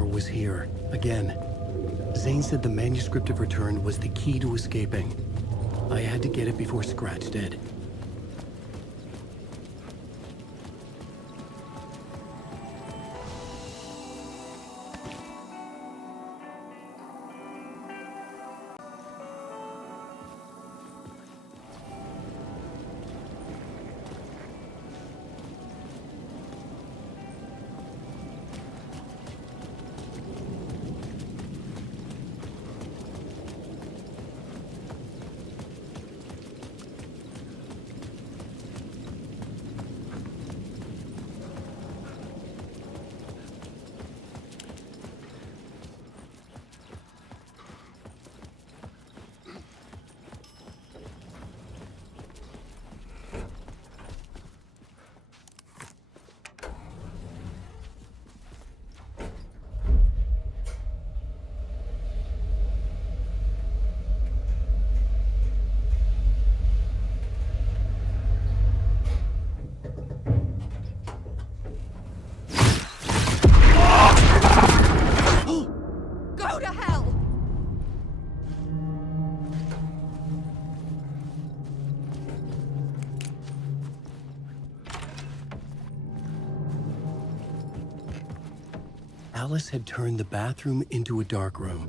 power was here, again. Zane said the manuscript of Return was the key to escaping. I had to get it before Scratch did. Go to hell! Alice had turned the bathroom into a dark room.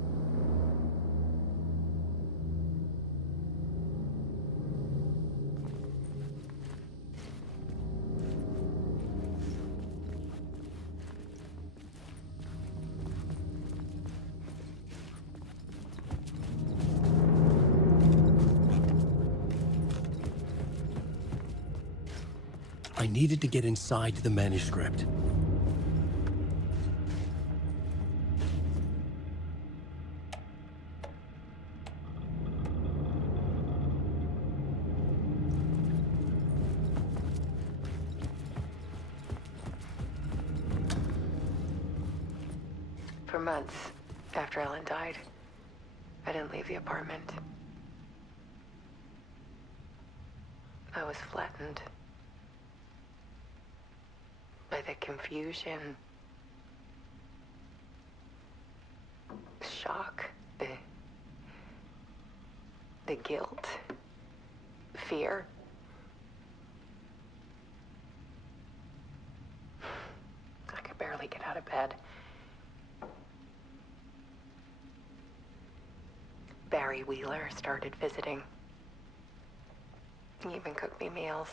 I needed to get inside the manuscript. For months after Ellen died, I didn't leave the apartment. I was flattened by the confusion, shock, the guilt, fear. I could barely get out of bed. Barry Wheeler started visiting. He even cooked me meals.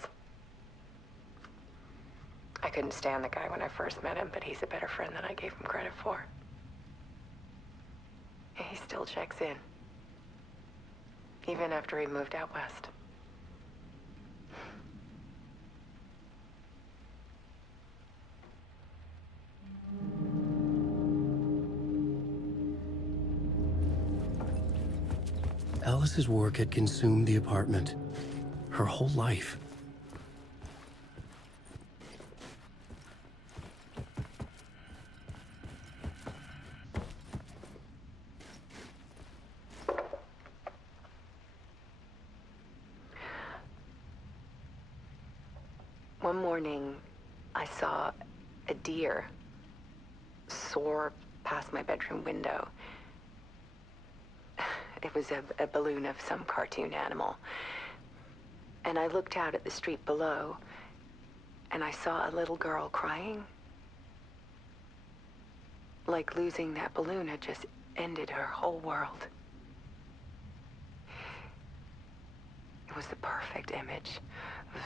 I couldn't stand the guy when I first met him, but he's a better friend than I gave him credit for. And he still checks in, even after he moved out west. Alice's work had consumed the apartment. Her whole life. One morning, I saw a deer soar past my bedroom window. It was a balloon of some cartoon animal. And I looked out at the street below, and I saw a little girl crying. Like losing that balloon had just ended her whole world. It was the perfect image of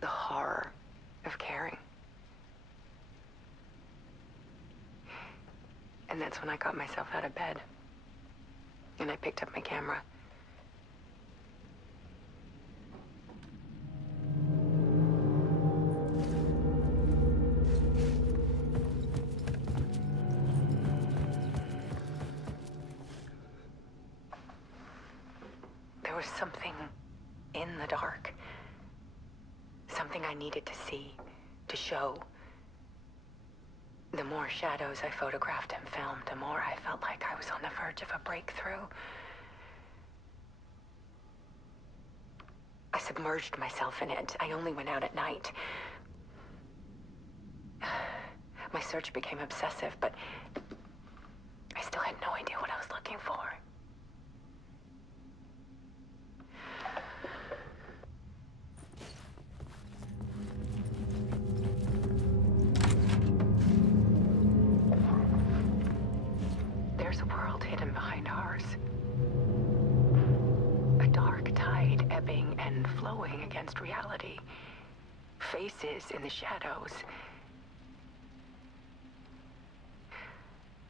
the horror of caring. And that's when I got myself out of bed. And I picked up my camera. There was something in the dark. Something I needed to see, to show. The more shadows I photographed and filmed, the more I felt like I was on the verge of a breakthrough. I submerged myself in it. I only went out at night. My search became obsessive, but I still had no idea what I was looking for. There's a world hidden behind ours. A dark tide ebbing and flowing against reality. Faces in the shadows.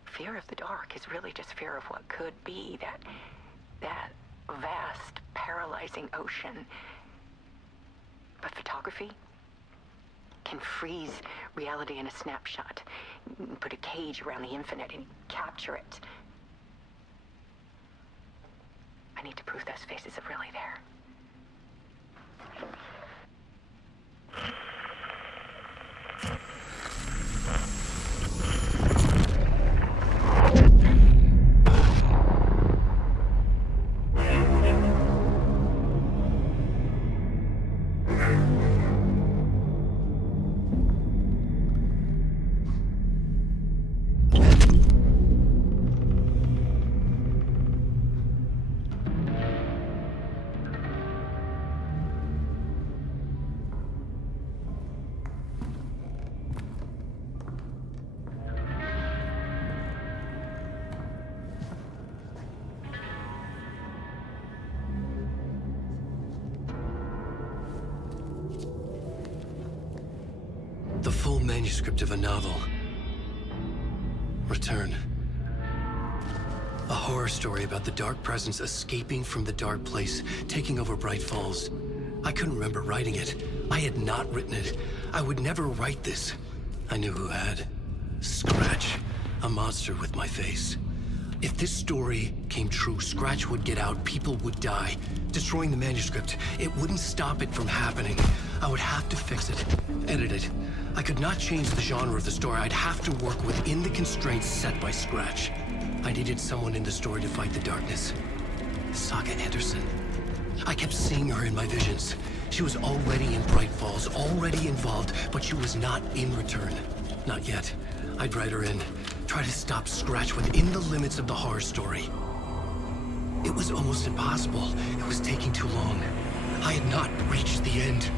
Fear of the dark is really just fear of what could be, that vast, paralyzing ocean. But photography can freeze reality in a snapshot, put a cage around the infinite and capture it. I need to prove those faces are really there. The full manuscript of a novel. Return. A horror story about the dark presence escaping from the dark place, taking over Bright Falls. I couldn't remember writing it. I had not written it. I would never write this. I knew who had. Scratch. A monster with my face. If this story came true, Scratch would get out, people would die. Destroying the manuscript, it wouldn't stop it from happening. I would have to fix it, edit it. I could not change the genre of the story. I'd have to work within the constraints set by Scratch. I needed someone in the story to fight the darkness. Saga Anderson. I kept seeing her in my visions. She was already in Bright Falls, already involved, but she was not in Return. Not yet. I'd write her in. Try to stop Scratch within the limits of the horror story. It was almost impossible. It was taking too long. I had not reached the end.